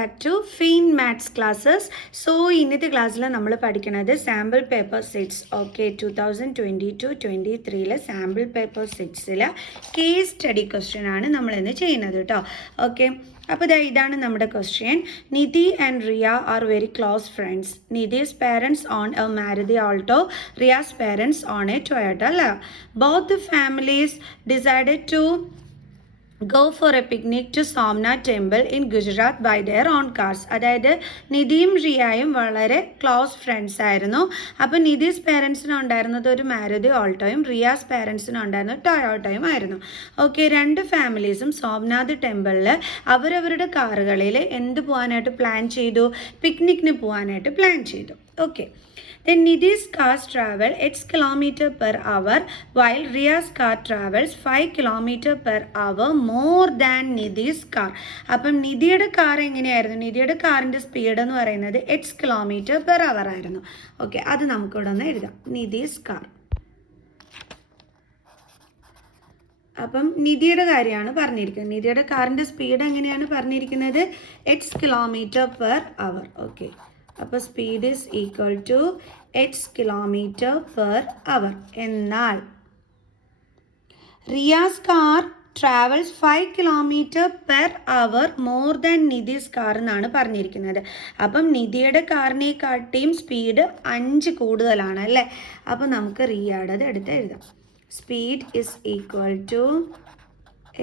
Back to fine maths classes. So ഇന്നത്തെ ക്ലാസ്സിൽ നമ്മൾ പഠിക്കുന്നത് sample paper sets. Okay, 2022-23 sample paper സെറ്റ്സിൽ കേസ് സ്റ്റഡി ക്വസ്റ്റ്യൻ ആണ് നമ്മളിന്ന് ചെയ്യുന്നത് കേട്ടോ. ഓക്കെ, അപ്പോൾ ഇതാണ് നമ്മുടെ question. Nidhi and Riya are very close friends. Nidhi's parents own a Maruti Alto, Riya's parents own a Toyota ലാ. Both the families decided to go for a picnic to Somnath temple in Gujarat by their own cars. അതായത് നിധിയും റിയയും വളരെ close friends ആയിരുന്നു. അപ്പോൾ നിധീസ് പേരൻസിന് ഉണ്ടായിരുന്നത് ഒരു മാരുതി ഓൾട്ടോയും റിയാസ് പേരൻസിന് ഉണ്ടായിരുന്നത് ടൊയോട്ടയും ആയിരുന്നു. Okay, രണ്ട് ഫാമിലീസും സോംനാഥ് ടെമ്പിളിൽ അവരവരുടെ കാറുകളിൽ എന്ത് പോകാനായിട്ട് പ്ലാൻ ചെയ്തു? പിക്നിക്കിന് പോകാനായിട്ട് പ്ലാൻ ചെയ്തു. Okay, then Nidhi's cars travel 8 km per hour while Riya's car travels 5 km per hour more than Nidhi's car. അപ്പം നിധിയുടെ കാർ എങ്ങനെയായിരുന്നു? നിധിയുടെ കാറിൻ്റെ സ്പീഡ് എന്ന് പറയുന്നത് 8 km per hour ആയിരുന്നു. ഓക്കെ, അത് നമുക്കിവിടെ ഒന്ന് എഴുതാം. നിധീസ് കാർ. അപ്പം നിധിയുടെ കാര്യമാണ് പറഞ്ഞിരിക്കുന്നത്. നിധിയുടെ കാറിൻ്റെ സ്പീഡ് എങ്ങനെയാണ് പറഞ്ഞിരിക്കുന്നത്? 8 km per hour. ഓക്കെ, അപ്പോൾ speed is equal to 8 km per hour. എന്നാൽ Riya's car travels 5 km per hour more than Nidhi's car എന്നാണ് പറഞ്ഞിരിക്കുന്നത്. അപ്പം നിധിയുടെ കാറിനെക്കാട്ടിയും സ്പീഡ് 5 കൂടുതലാണ് അല്ലേ? അപ്പം നമുക്ക് റിയയുടേത് എടുത്ത് എഴുതാം. സ്പീഡ് ഈസ് ഈക്വൽ ടു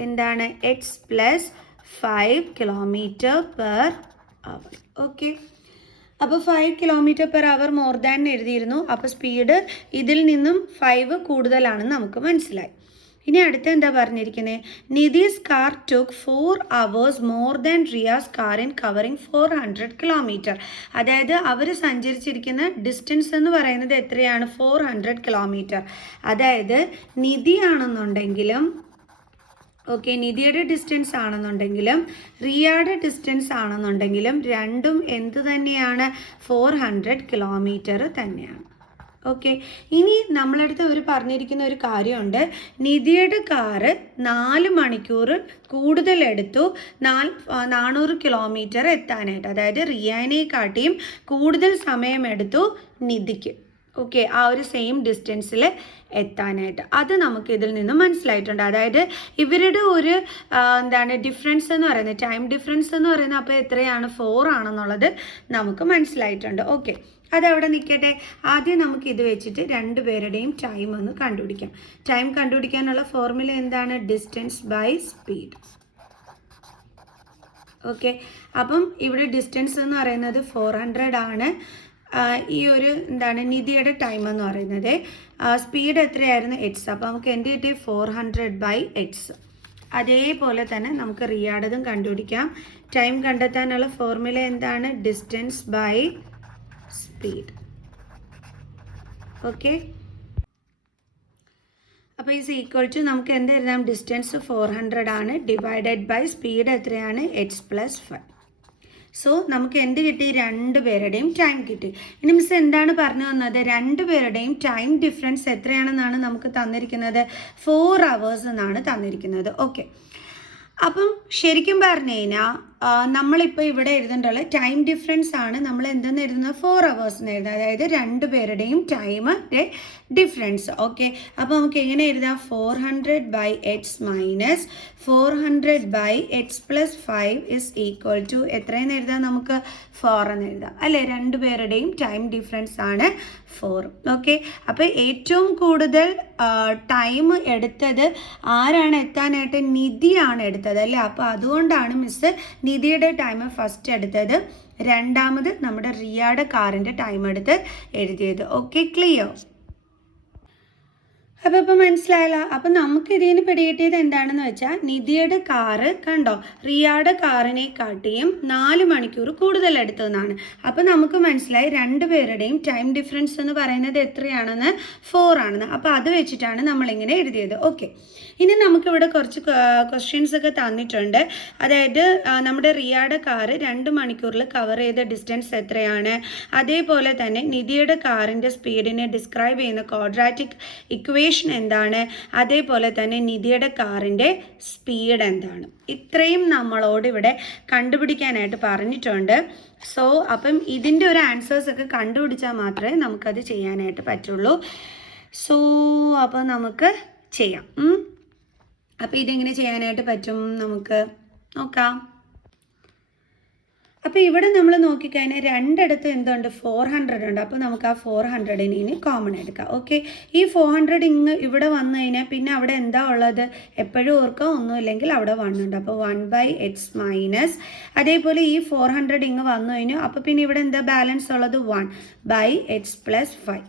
എന്താണ്? 8 + 5 km per hour. ഓക്കെ, അപ്പോൾ 5 km per hour more than എഴുതിയിരുന്നു. അപ്പോൾ സ്പീഡ് ഇതിൽ നിന്നും 5 കൂടുതലാണെന്ന് നമുക്ക് മനസ്സിലായി. ഇനി അടുത്ത എന്താ പറഞ്ഞിരിക്കുന്നത്? Nidhi's car took 4 hours more than Riya's car in covering 400 km. അതായത് അവർ സഞ്ചരിച്ചിരിക്കുന്ന ഡിസ്റ്റൻസ് എന്ന് പറയുന്നത് എത്രയാണ്? 400 km. അതായത് നിധിയാണെന്നുണ്ടെങ്കിലും ഓക്കെ, നിധിയുടെ ഡിസ്റ്റൻസ് ആണെന്നുണ്ടെങ്കിലും റിയയുടെ ഡിസ്റ്റൻസ് ആണെന്നുണ്ടെങ്കിലും രണ്ടും എന്ത് തന്നെയാണ്? 400 km തന്നെയാണ്. ഓക്കെ, ഇനി നമ്മളടുത്ത് അവർ പറഞ്ഞിരിക്കുന്ന ഒരു കാര്യമുണ്ട്. നിധിയുടെ കാറ് 4 മണിക്കൂർ കൂടുതൽ എടുത്തു 400 km എത്താനായിട്ട്. അതായത് റിയാനെക്കാട്ടിയും കൂടുതൽ സമയമെടുത്തു നിധിക്ക്. ഓക്കെ, ആ ഒരു സെയിം ഡിസ്റ്റൻസിൽ എത്താനായിട്ട്. അത് നമുക്ക് ഇതിൽ നിന്ന് മനസ്സിലായിട്ടുണ്ട്. അതായത് ഇവരുടെ ഒരു എന്താണ് ഡിഫറൻസ് എന്ന് പറയുന്നത്, ടൈം ഡിഫറൻസ് എന്ന് പറയുന്നത് അപ്പോൾ എത്രയാണ്? 4 ആണെന്നുള്ളത് നമുക്ക് മനസ്സിലായിട്ടുണ്ട്. ഓക്കെ, അതവിടെ നിൽക്കട്ടെ. ആദ്യം നമുക്ക് ഇത് വെച്ചിട്ട് രണ്ടുപേരുടെയും ടൈം ഒന്ന് കണ്ടുപിടിക്കാം. ടൈം കണ്ടുപിടിക്കാനുള്ള ഫോർമുല എന്താണ്? Distance by speed. ഓക്കെ, അപ്പം ഇവിടെ ഡിസ്റ്റൻസ് എന്ന് പറയുന്നത് 400 ആണ്. ഈ ഒരു എന്താണ് നിധിയുടെ ടൈം എന്ന് പറയുന്നത്. സ്പീഡ് എത്രയായിരുന്നു? 8. അപ്പോൾ നമുക്ക് എന്ത് കിട്ടി? 400/8. അതേപോലെ തന്നെ നമുക്ക് റിയാടതും കണ്ടുപിടിക്കാം. ടൈം കണ്ടെത്താനുള്ള ഫോർമുല എന്താണ്? Distance by speed. ഓക്കെ, അപ്പോൾ ഈസ് ഈക്വൽ ടു നമുക്ക് എന്ത് എഴുതാം? ഡിസ്റ്റൻസ് 400 ആണ്, ഡിവൈഡഡ് ബൈ സ്പീഡ് എത്രയാണ്? 8 + 5. സോ നമുക്ക് എന്ത് കിട്ടി? രണ്ടുപേരുടെയും ടൈം കിട്ടി. ഇനി മിസ് എന്താണ് പറഞ്ഞു തന്നത്? രണ്ടുപേരുടെയും ടൈം ഡിഫറൻസ് എത്രയാണെന്നാണ് നമുക്ക് തന്നിരിക്കുന്നത്? 4 hours എന്നാണ് തന്നിരിക്കുന്നത്. ഓക്കെ, അപ്പം ശരിക്കും പറഞ്ഞു കഴിഞ്ഞാൽ നമ്മളിപ്പോൾ ഇവിടെ എഴുതേണ്ടുള്ള ടൈം ഡിഫറൻസ് ആണ് നമ്മൾ എന്തെന്ന് എഴുതുന്നത്? 4 hours എന്ന് എഴുതുന്നത്. അതായത് രണ്ടുപേരുടെയും ടൈമിൻ്റെ ഡിഫറൻസ്. ഓക്കെ, അപ്പോൾ നമുക്ക് എങ്ങനെ എഴുതാം? 400/8 മൈനസ് 400/8 + 5 ഇസ് ഈക്വൽ ടു എത്രയെന്ന് എഴുതാം? നമുക്ക് 4 എന്ന് എഴുതാം അല്ലേ? രണ്ടുപേരുടെയും ടൈം ഡിഫറൻസ് ആണ് 4. ഓക്കെ, അപ്പോൾ ഏറ്റവും കൂടുതൽ ടൈം എടുത്തത് ആരാണ് എത്താനായിട്ട്? നിധിയാണ് എടുത്തത് അല്ലേ? അപ്പോൾ അതുകൊണ്ടാണ് മിസ് നിധിയുടെ ടൈം ഫസ്റ്റ് എടുത്തത്, രണ്ടാമത് നമ്മുടെ റിയയുടെ കാറിൻ്റെ ടൈം എടുത്ത് എഴുതിയത്. Okay, clear? അപ്പോൾ ഇപ്പോൾ മനസ്സിലായല്ലോ. അപ്പം നമുക്ക് ഇതിന് പിടികിട്ടിയത് എന്താണെന്ന് വെച്ചാൽ നിധിയുടെ കാറ് കണ്ടോ റിയയുടെ കാറിനെക്കാട്ടിയും 4 മണിക്കൂർ കൂടുതൽ എടുത്തതെന്നാണ്. അപ്പോൾ നമുക്ക് മനസ്സിലായി രണ്ടുപേരുടെയും ടൈം ഡിഫറൻസ് എന്ന് പറയുന്നത് എത്രയാണെന്ന്? 4 ആണെന്ന്. അപ്പോൾ അത് വെച്ചിട്ടാണ് നമ്മളിങ്ങനെ എഴുതിയത്. ഓക്കെ, ഇനി നമുക്കിവിടെ കുറച്ച് ക്വസ്റ്റ്യൻസ് ഒക്കെ തന്നിട്ടുണ്ട്. അതായത് നമ്മുടെ റിയയുടെ കാറ് 2 മണിക്കൂറിൽ കവർ ചെയ്ത ഡിസ്റ്റൻസ് എത്രയാണ്? അതേപോലെ തന്നെ നിധിയുടെ കാറിൻ്റെ സ്പീഡിനെ ഡിസ്ക്രൈബ് ചെയ്യുന്ന ക്വാഡ്രാറ്റിക് ഇക്വേഷൻ ലൊക്കേഷൻ എന്താണ്, അതേപോലെ തന്നെ നിധിയുടെ കാറിൻ്റെ സ്പീഡ് എന്താണ്, ഇത്രയും നമ്മളോട് ഇവിടെ കണ്ടുപിടിക്കാനായിട്ട് പറഞ്ഞിട്ടുണ്ട്. സോ അപ്പം ഇതിൻ്റെ ഒരു ആൻസേഴ്സൊക്കെ കണ്ടുപിടിച്ചാൽ മാത്രമേ നമുക്കത് ചെയ്യാനായിട്ട് പറ്റുള്ളൂ. സോ അപ്പോൾ നമുക്ക് ചെയ്യാം. അപ്പോൾ ഇതെങ്ങനെ ചെയ്യാനായിട്ട് പറ്റും നമുക്ക് നോക്കാം. അപ്പോൾ ഇവിടെ നമ്മൾ നോക്കിക്കഴിഞ്ഞാൽ രണ്ടിടത്ത് എന്തുണ്ട്, 400 ഉണ്ട്. അപ്പോൾ നമുക്ക് ആ 400 ഇനി കോമൺ എടുക്കാം. ഓക്കെ, ഈ 400 ഇവിടെ വന്നു കഴിഞ്ഞാൽ പിന്നെ അവിടെ എന്താ ഉള്ളത്, എപ്പോഴും ഓർക്കുക, ഒന്നുമില്ലെങ്കിൽ അവിടെ 1 ഉണ്ട്. അപ്പോൾ 1/x മൈനസ്, അതേപോലെ ഈ 400 വന്നു കഴിഞ്ഞു. അപ്പോൾ പിന്നെ ഇവിടെ എന്താ ബാലൻസ് ഉള്ളത്, 1/x + 5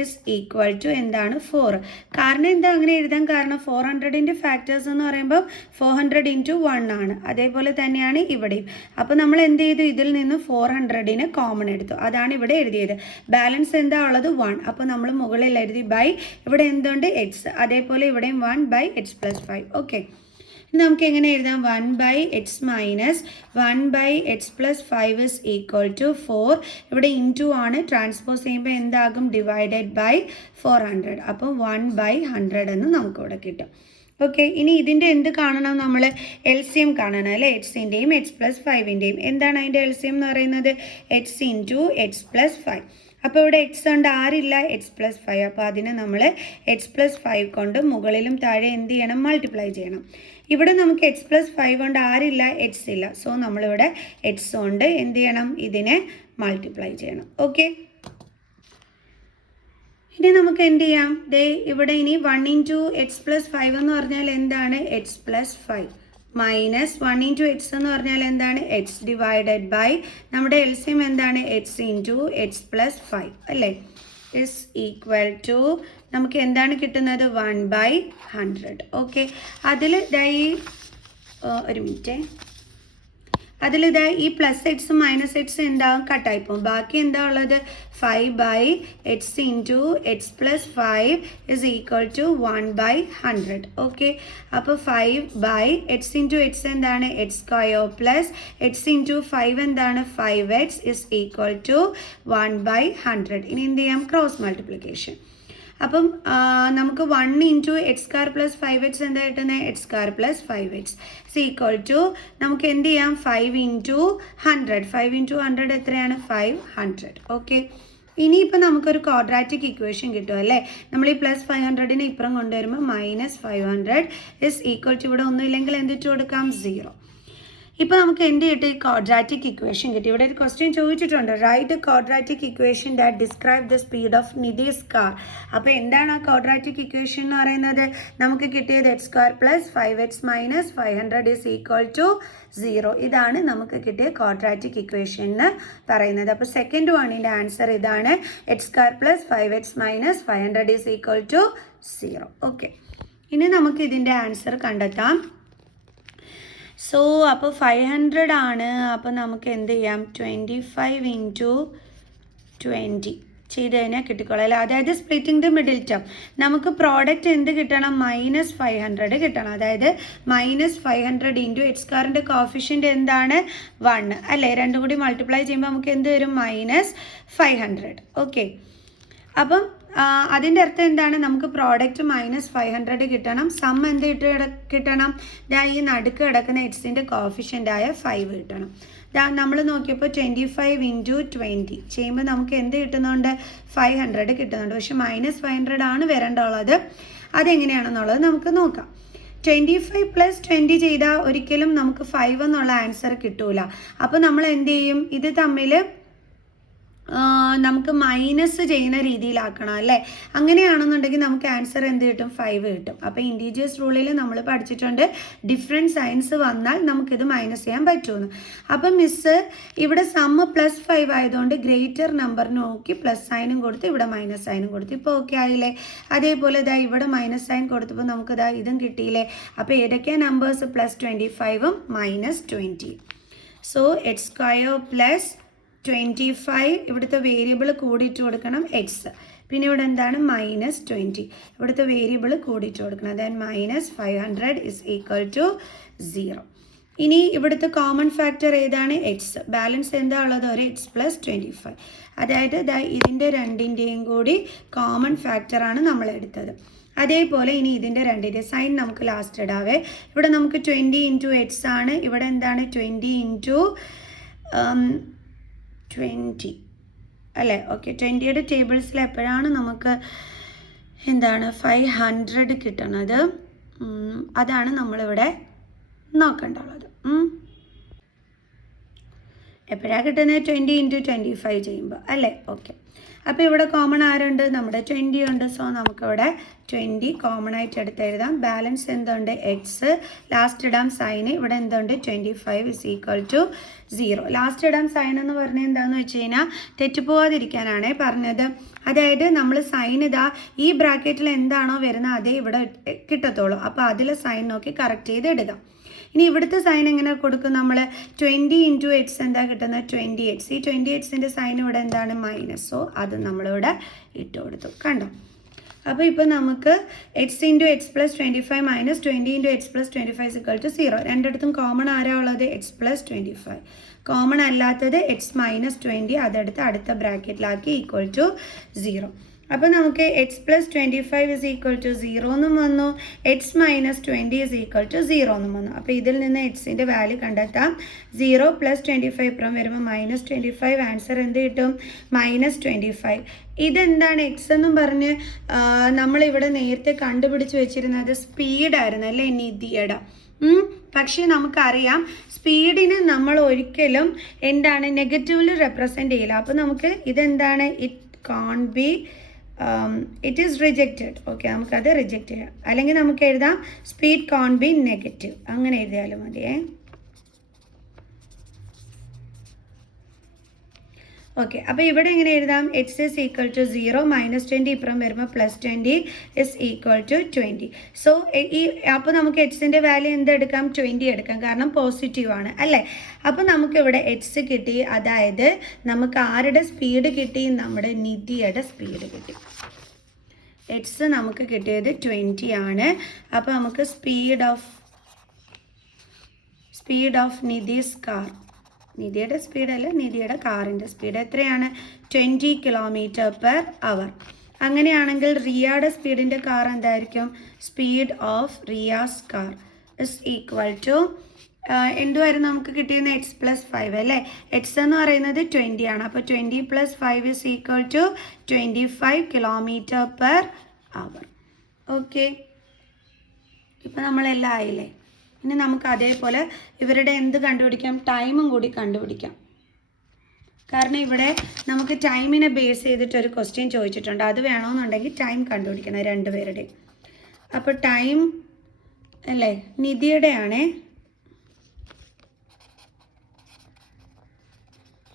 ഇസ് ഈക്വൽ ടു എന്താണ്, 4. കാരണം എന്താ അങ്ങനെ എഴുതാൻ കാരണം, 400ൻ്റെ ഫാക്ടേഴ്സ് എന്ന് പറയുമ്പോൾ 400 × 1 ആണ്. അതേപോലെ തന്നെയാണ് ഇവിടെയും. അപ്പോൾ നമ്മൾ എന്ത് ചെയ്തു, ഇതിൽ നിന്ന് 400 കോമൺ എടുത്തു, അതാണ് ഇവിടെ എഴുതിയത്. ബാലൻസ് എന്താ ഉള്ളത്, 1. അപ്പോൾ നമ്മൾ മുകളിൽ എഴുതി ബൈ, ഇവിടെ എന്തുണ്ട്, എക്സ്, അതേപോലെ ഇവിടെയും 1/x + 5. ഓക്കെ, നമുക്ക് എങ്ങനെ എഴുതാം, 1/x minus 1/x + 5 is equal to 4. ഇവിടെ ഇൻറ്റു ആണ്, ട്രാൻസ്പോസ് ചെയ്യുമ്പോൾ എന്താകും, ഡിവൈഡഡ് ബൈ 400. അപ്പോൾ 1/100 എന്ന് നമുക്കിവിടെ കിട്ടും. ഓക്കെ, ഇനി ഇതിൻ്റെ എന്ത് കാണണം, നമ്മൾ LCM കാണണം അല്ലേ, എക്സിൻ്റെയും x + 5ൻ്റെയും. എന്താണ് അതിൻ്റെ LCM എന്ന് പറയുന്നത്, x × x + 5. അപ്പോൾ ഇവിടെ എക്സ് ഉണ്ട്, ആരില്ല, x + 5. അപ്പോൾ അതിനെ നമ്മൾ x + 5 കൊണ്ട് മുകളിലും താഴെ എന്ത് ചെയ്യണം, മൾട്ടിപ്ലൈ ചെയ്യണം. ഇവിടെ നമുക്ക് x + 5 കൊണ്ട് ആരില്ല, എക്സ് ഇല്ല. സോ നമ്മളിവിടെ എക്സ് കൊണ്ട് എന്ത് ചെയ്യണം, ഇതിനെ മൾട്ടിപ്ലൈ ചെയ്യണം. ഓക്കെ, ഇനി നമുക്ക് എന്ത് ചെയ്യാം, ദേ ഇവിടെ ഇനി 1 × x + 5 എന്ന് പറഞ്ഞാൽ എന്താണ്, x + 5 മൈനസ് 1 × x എന്ന് പറഞ്ഞാൽ എന്താണ്, x ഡിവൈഡഡ് ബൈ നമ്മുടെ LCM എന്താണ്, x × x + 5 അല്ലേ, ഇസ് ഈക്വൽ ടു നമുക്ക് എന്താണ് കിട്ടുന്നത്, 1/100. ഓക്കെ, അതിൽ ഒരു മിനിറ്റ്, അതിലിതാ ഈ +x -x എന്താകും, കട്ടായിപ്പോവും. ബാക്കി എന്താ ഉള്ളത്, 5/x × x + 5 is equal to 1/100. Okay, അപ്പോൾ 5/x × x എന്താണ്, x² പ്ലസ് x × 5 എന്താണ്, 5x ഇസ് ഈക്വൽ ടു 1/100. ഇനി എന്ത് ചെയ്യാം, ക്രോസ് മൾട്ടിപ്ലിക്കേഷൻ. അപ്പം നമുക്ക് 1 × x² + 5x എന്താ കിട്ടുന്നത്, x² + 5x is equal to നമുക്ക് എന്ത് ചെയ്യാം, 5 × 100. 5 × 100 എത്രയാണ്, 500. ഓക്കെ, ഇനിയിപ്പോൾ നമുക്കൊരു ക്വാഡ്രാറ്റിക് ഇക്വേഷൻ കിട്ടും അല്ലേ, നമ്മൾ ഈ +500 ഇപ്പുറം കൊണ്ടുവരുമ്പോൾ -500 ഇസ് ഈക്വൽ ടു ഇവിടെ ഒന്നുമില്ലെങ്കിൽ എന്തിട്ട് കൊടുക്കാം, 0. ഇപ്പോൾ നമുക്ക് എന്ത് കിട്ടി, ക്വാഡ്രാറ്റിക് ഇക്വേഷൻ കിട്ടി. ഇവിടെ ഒരു ക്വസ്റ്റ്യൻ ചോദിച്ചിട്ടുണ്ട്, write quadratic equation that describe the speed of Nidhi's car. അപ്പോൾ എന്താണ് ആ ക്വാഡ്രാറ്റിക് ഇക്വേഷൻ എന്ന് പറയുന്നത്, നമുക്ക് കിട്ടിയത് x² + 5x - 500 is equal to 0. ഇതാണ് നമുക്ക് കിട്ടിയ ക്വാഡ്രാറ്റിക് ഇക്വേഷൻ എന്ന് പറയുന്നത്. അപ്പോൾ സെക്കൻഡ് വണ്ണിൻ്റെ ആൻസർ ഇതാണ്, x² + 5x - 500 is equal to 0. Okay, ഇനി നമുക്ക് ഇതിൻ്റെ ആൻസർ കണ്ടെത്താം. സോ അപ്പോൾ 500 ആണ്. അപ്പോൾ നമുക്ക് എന്ത് ചെയ്യാം, 25 × 20 ചെയ്ത് കഴിഞ്ഞാൽ കിട്ടിക്കോളാം. അതായത് സ്പ്ലിറ്റിംഗ് ദ മിഡിൽ ടേം നമുക്ക് പ്രോഡക്റ്റ് എന്ത് കിട്ടണം, -500 കിട്ടണം. അതായത് -500 × x² കോഫിഷ്യൻ്റ് എന്താണ്, 1 അല്ലേ, രണ്ടും കൂടി മൾട്ടിപ്ലൈ ചെയ്യുമ്പോൾ നമുക്ക് എന്ത് വരും, -500. ഓക്കെ, അപ്പം അതിൻ്റെ അർത്ഥം എന്താണ്, നമുക്ക് പ്രോഡക്റ്റ് -500 കിട്ടണം. സം എന്ത് കിട്ടണം, ഈ നടുക്ക് കിടക്കുന്ന എക്സിൻ്റെ കോഫിഷ്യൻ്റായ 5 കിട്ടണം. നമ്മൾ നോക്കിയപ്പോൾ 25 × 20 ചെയ്യുമ്പോൾ നമുക്ക് എന്ത് കിട്ടുന്നുണ്ട്, 500 കിട്ടുന്നുണ്ട്. പക്ഷെ -500 ആണ് വരേണ്ടുള്ളത്. അതെങ്ങനെയാണെന്നുള്ളത് നമുക്ക് നോക്കാം. 25 + 20 ചെയ്താൽ ഒരിക്കലും നമുക്ക് 5 എന്നുള്ള ആൻസർ കിട്ടൂല. അപ്പോൾ നമ്മൾ എന്ത് ചെയ്യും, ഇത് തമ്മിൽ നമുക്ക് മൈനസ് ചെയ്യുന്ന രീതിയിലാക്കണം അല്ലേ. അങ്ങനെയാണെന്നുണ്ടെങ്കിൽ നമുക്ക് ആൻസർ എന്ത് കിട്ടും, 5 കിട്ടും. അപ്പോൾ ഇൻറ്റീജേഴ്സ് റൂളിൽ നമ്മൾ പഠിച്ചിട്ടുണ്ട്, ഡിഫറെൻറ്റ് സൈൻസ് വന്നാൽ നമുക്കിത് മൈനസ് ചെയ്യാൻ പറ്റുമെന്ന്. അപ്പം മിസ്സ് ഇവിടെ സമ്മ് +5 ആയതുകൊണ്ട് ഗ്രേറ്റർ നമ്പർ നോക്കി പ്ലസ് സൈനും കൊടുത്ത് ഇവിടെ മൈനസ് സൈനും കൊടുത്ത്. ഇപ്പോൾ ഓക്കെ ആയില്ലേ. അതേപോലെ ഇതാ ഇവിടെ മൈനസ് സൈൻ കൊടുത്തപ്പോൾ നമുക്ക് ഇതാ ഇതും കിട്ടിയില്ലേ. അപ്പോൾ ഏതൊക്കെയാണ് നമ്പേഴ്സ്, +25 -20. സോ x² + 25 ഇവിടുത്തെ വേരിയബിൾ കൂടിയിട്ട് കൊടുക്കണം എക്സ്. പിന്നെ ഇവിടെ എന്താണ്, -20 ഇവിടുത്തെ വേരിയബിൾ കൂടിയിട്ട് കൊടുക്കണം. Then -500 is equal to 0. ഇനി ഇവിടുത്തെ കോമൺ ഫാക്ടർ ഏതാണ്, എക്സ്. ബാലൻസ് എന്താ ഉള്ളത്, ഒരു x + 25. അതായത് ഇതിൻ്റെ രണ്ടിൻ്റെയും കൂടി കോമൺ ഫാക്ടറാണ് നമ്മൾ എടുത്തത്. അതേപോലെ ഇനി ഇതിൻ്റെ രണ്ടിൻ്റെ സൈൻ നമുക്ക് ലാസ്റ്റ് ഇടാവേ. ഇവിടെ നമുക്ക് 20 × x ആണ്, ഇവിടെ എന്താണ് 20 × 20 അല്ലേ? ഓക്കെ, 20യുടെ ടേബിൾസിൽ എപ്പോഴാണ് നമുക്ക് എന്താണ് 500 കിട്ടണത്, അതാണ് നമ്മളിവിടെ നോക്കേണ്ടുള്ളത്. എപ്പോഴാണ് കിട്ടുന്നത്? 20 × 25 ചെയ്യുമ്പോൾ അല്ലേ? ഓക്കെ, അപ്പോൾ ഇവിടെ കോമൺ ആരുണ്ട്? നമ്മുടെ 20 ഉണ്ട്. സോ നമുക്കിവിടെ 20 കോമൺ ആയിട്ട് എടുത്ത് എഴുതാം. ബാലൻസ് എന്തുണ്ട്? എക്സ്. ലാസ്റ്റ് ഇടാം സൈന്. ഇവിടെ എന്തുണ്ട്? 25 = 0. ലാസ്റ്റ് ഇടാം സൈൻ എന്ന് പറഞ്ഞാൽ എന്താണെന്ന് വെച്ച് കഴിഞ്ഞാൽ തെറ്റിപ്പോവാതിരിക്കാനാണ് പറഞ്ഞത്. അതായത് നമ്മൾ സൈൻ ഇതാ ഈ ബ്രാക്കറ്റിൽ എന്താണോ വരുന്നത് അതേ ഇവിടെ കിട്ടത്തുള്ളൂ. അപ്പോൾ അതിൽ സൈൻ നോക്കി കറക്റ്റ് ചെയ്ത് ഇടുക. ഇനി ഇവിടുത്തെ സൈൻ എങ്ങനെ കൊടുക്കും? നമ്മൾ 20 × x എന്താ കിട്ടുന്നത്? 20x. ഈ 20xൻ്റെ സൈൻ ഇവിടെ എന്താണ്? മൈനസ്. സോ അത് നമ്മളിവിടെ ഇട്ട് കൊടുത്തു. കണ്ടോ? അപ്പോൾ ഇപ്പോൾ നമുക്ക് x × x + 25 - 20 × x + 25 = 0. രണ്ടിടത്തും കോമൺ ആരാ ഉള്ളത്? x + 25. കോമൺ അല്ലാത്തത് x - 20, അതെടുത്ത് അടുത്ത ബ്രാക്കറ്റിലാക്കി = 0. അപ്പോൾ നമുക്ക് x + 25 = 0 എന്നും വന്നു, x - 20 = 0 എന്നും വന്നു. അപ്പോൾ ഇതിൽ നിന്ന് എക്സിൻ്റെ വാല്യൂ കണ്ടെത്താം. 0 + 25 ഇപ്പുറം വരുമ്പോൾ -25. ആൻസർ എന്ത് കിട്ടും? -25. ഇതെന്താണ് എക്സ് എന്നും പറഞ്ഞ് നമ്മളിവിടെ നേരത്തെ കണ്ടുപിടിച്ച് വെച്ചിരുന്നത് സ്പീഡായിരുന്നു അല്ലേ നിധിയുടെ. പക്ഷേ നമുക്കറിയാം സ്പീഡിന് നമ്മൾ ഒരിക്കലും എന്താണ് നെഗറ്റീവിൽ റെപ്രസെൻ്റ് ചെയ്യില്ല. അപ്പോൾ നമുക്ക് ഇതെന്താണ്? It is rejected. ഓക്കെ, നമുക്കത് റിജക്റ്റ് ചെയ്യാം. അല്ലെങ്കിൽ നമുക്ക് എഴുതാം സ്പീഡ് കാൺ ബി നെഗറ്റീവ്. അങ്ങനെ എഴുതിയാലും മതിയേ. ഓക്കെ, അപ്പോൾ ഇവിടെ എങ്ങനെ എഴുതാം? x = 0, -20 ഇപ്പുറം വരുമ്പോൾ +20 = 20. സോ അപ്പോൾ നമുക്ക് എക്സിൻ്റെ വാല്യൂ എന്തെടുക്കാം? 20 എടുക്കാം, കാരണം പോസിറ്റീവാണ് അല്ലേ? അപ്പോൾ നമുക്കിവിടെ x കിട്ടി. അതായത് നമുക്ക് ആരുടെ സ്പീഡ് കിട്ടി? നമ്മുടെ നിധിയുടെ സ്പീഡ് കിട്ടി. x നമുക്ക് കിട്ടിയത് 20 ആണ്. അപ്പോൾ നമുക്ക് സ്പീഡ് ഓഫ് നിധീസ് കാർ, നിധിയുടെ സ്പീഡല്ല, നിധിയുടെ കാറിൻ്റെ സ്പീഡ് എത്രയാണ്? 20 km/h. അങ്ങനെയാണെങ്കിൽ റിയയുടെ സ്പീഡിൻ്റെ കാർ എന്തായിരിക്കും? സ്പീഡ് ഓഫ് റിയാസ് കാർ = എന്തുമായിരുന്നു നമുക്ക് കിട്ടിയിരുന്ന? x + 5 അല്ലേ? x എന്ന് പറയുന്നത് 20 ആണ്. അപ്പോൾ 20 + 5 = 25 km/h. ഓക്കെ, ഇപ്പം നമ്മളെല്ലാം ആയില്ലേ? ഇനി നമുക്ക് അതേപോലെ ഇവരുടെ എന്ത് കണ്ടുപിടിക്കാം? ടൈമും കൂടി കണ്ടുപിടിക്കാം. കാരണം ഇവിടെ നമുക്ക് ടൈമിനെ ബേസ് ചെയ്തിട്ടൊരു ക്വസ്റ്റ്യൻ ചോദിച്ചിട്ടുണ്ട്. അത് വേണമെന്നുണ്ടെങ്കിൽ ടൈം കണ്ടുപിടിക്കണം രണ്ടുപേരുടെയും. അപ്പോൾ ടൈം അല്ലേ നിധിയുടെ ആണേ,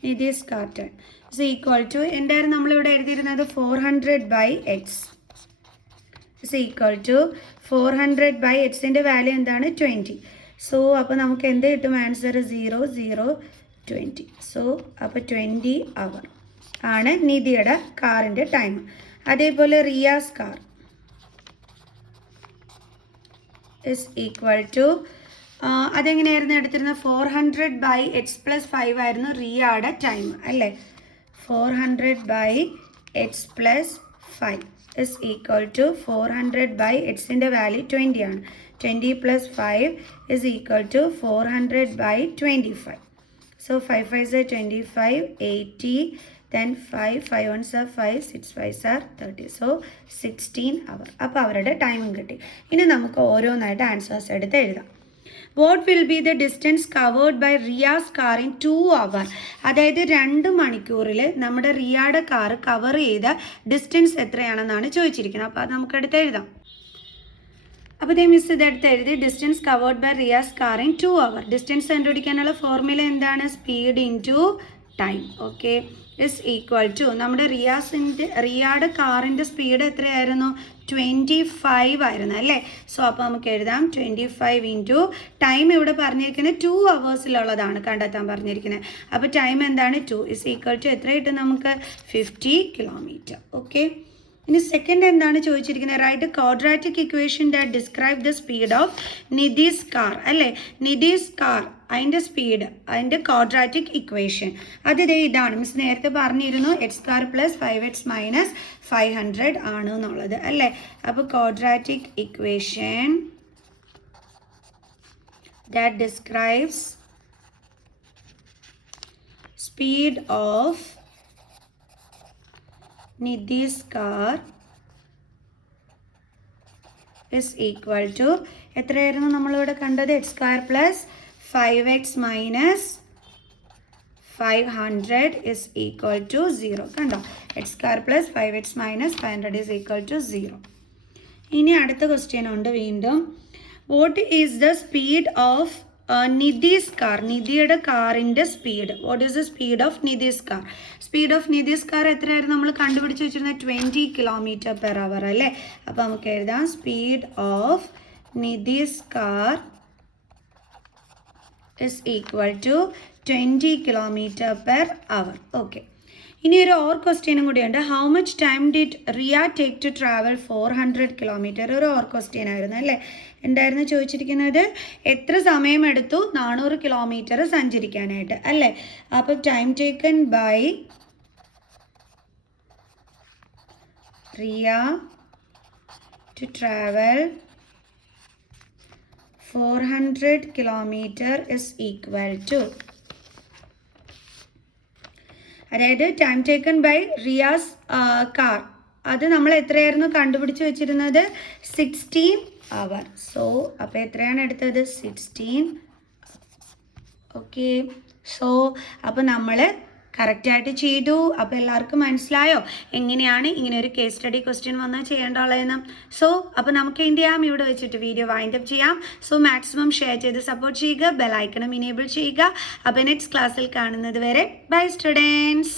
നിധീസ് കാർ ടൈം = എന്തായാലും നമ്മളിവിടെ എഴുതിയിരുന്നത് 400/x = 400/xൻ്റെ വാല്യൂ എന്താണ്? 20. സോ അപ്പോൾ നമുക്ക് എന്ത് കിട്ടും? ആൻസർ 0, 0, 20. സോ അപ്പോൾ 20 hour ആണ് നിധിയുടെ കാറിൻ്റെ ടൈം. അതേപോലെ റിയാസ് കാർ = അതെങ്ങനെയായിരുന്നു എടുത്തിരുന്നത്? 400/x + 5 ആയിരുന്നു റിയയുടെ ടൈം അല്ലേ? 400/x + 5 = 400/xൻ്റെ വാല്യൂ 20 ആണ്. 20 + 5 = 400/25. So 5 5s are 25, 80, then 5 1s are 5, 6 5s are 30. So 16 hour. അപ്പോൾ അവരുടെ ടൈമും കിട്ടി. ഇനി നമുക്ക് ഓരോന്നായിട്ട് ആൻസേഴ്സ് എടുത്ത് എഴുതാം. What will be the distance covered by Riya's car in 2 hours? അതായത് 2 മണിക്കൂറിൽ നമ്മുടെ റിയയുടെ കാർ കവർ ചെയ്ത ഡിസ്റ്റൻസ് എത്രയാണെന്നാണ് ചോദിച്ചിരിക്കുന്നത്. അപ്പോൾ അത് നമുക്കെടുത്ത് എഴുതാം. അപ്പോൾ ഇതേ മിസ് ഇതെടുത്ത് എഴുതി distance covered by Riya's car in 2 hours. Distance കണ്ടുപിടിക്കാനുള്ള ഫോർമുല എന്താണ്? Speed into time. ഓക്കെ, = നമ്മുടെ റിയയുടെ കാറിൻ്റെ സ്പീഡ് എത്രയായിരുന്നു? 25 ആയിരുന്നു അല്ലേ? സോ അപ്പോൾ നമുക്ക് എഴുതാം 25 × ടൈം. ഇവിടെ പറഞ്ഞിരിക്കുന്നത് 2 hours കണ്ടെത്താൻ പറഞ്ഞിരിക്കുന്നത്. അപ്പോൾ ടൈം എന്താണ്? 2 = എത്ര കിട്ടും നമുക്ക്? 50 km. ഓക്കെ, ഇനി സെക്കൻഡ് എന്താണ് ചോദിച്ചിരിക്കുന്നത്? Write quadratic equation that describe the speed of Nidhi's car അല്ലേ. നിധീസ് കാർ അതിൻ്റെ സ്പീഡ്, അതിൻ്റെ ക്വാഡ്രാറ്റിക് ഇക്വേഷൻ അത് ഇതാണ്. മിസ് നേരത്തെ പറഞ്ഞിരുന്നു x² + 5x - 500 ആണ് എന്നുള്ളത് അല്ലേ. അപ്പോൾ quadratic equation that describes speed of Nidhi's car is equal to എത്രയായിരുന്നു നമ്മളിവിടെ കണ്ടത്? x² + 5x - 500 is equal to 0. കണ്ടോ? x² + 5x - 500 is equal to 0. ഇനി അടുത്ത ക്വസ്റ്റ്യൻ ഉണ്ട് വീണ്ടും. What is the speed of Nidhi's car? നിധിയുടെ കാറിൻ്റെ speed. What is the speed of Nidhi's car? Speed of Nidhi's car എത്രയായിരുന്നു നമ്മൾ കണ്ടുപിടിച്ച് വെച്ചിരുന്നത്? 20 km/h അല്ലേ. അപ്പോൾ നമുക്ക് എഴുതാം speed of Nidhi's car is equal to 20 km/h. Okay. ഇനി ഒരു ഓർ ക്വസ്റ്റ്യനും കൂടിയുണ്ട്. How much time did Riya take to travel 400 km? ഒരു ഓർ ക്വസ്റ്റ്യൻ ആയിരുന്നു അല്ലേ. എന്തായിരുന്നു ചോദിച്ചിരിക്കുന്നത്? എത്ര സമയമെടുത്തു 400 km സഞ്ചരിക്കാനായിട്ട് അല്ലേ. അപ്പോൾ time taken by Riya to travel 400 km is equal to, അതായത് time taken by Riya's car അത് നമ്മൾ എത്രയായിരുന്നു കണ്ടുപിടിച്ച് വെച്ചിരുന്നത്? 16 hours. സോ അപ്പോൾ എത്രയാണ് എടുത്തത്? 16. ഓക്കെ. സോ അപ്പോൾ നമ്മൾ കറക്റ്റായിട്ട് ചെയ്തു. അപ്പോൾ എല്ലാവർക്കും മനസ്സിലായോ എങ്ങനെയാണ് ഇങ്ങനെ ഒരു കേസ് സ്റ്റഡി ക്വസ്റ്റ്യൻ വന്നാൽ ചെയ്യേണ്ടുള്ളതെന്ന്? സോ അപ്പോൾ നമുക്ക് എന്ത് ചെയ്യാം? ഇവിടെ വെച്ചിട്ട് വീഡിയോ വൈൻഡപ്പ് ചെയ്യാം. സോ മാക്സിമം ഷെയർ ചെയ്ത് സപ്പോർട്ട് ചെയ്യുക, ബെൽ ഐക്കണും ഇനേബിൾ ചെയ്യുക. അപ്പോൾ നെക്സ്റ്റ് ക്ലാസ്സിൽ കാണുന്നത് വരെ ബൈ സ്റ്റുഡൻസ്.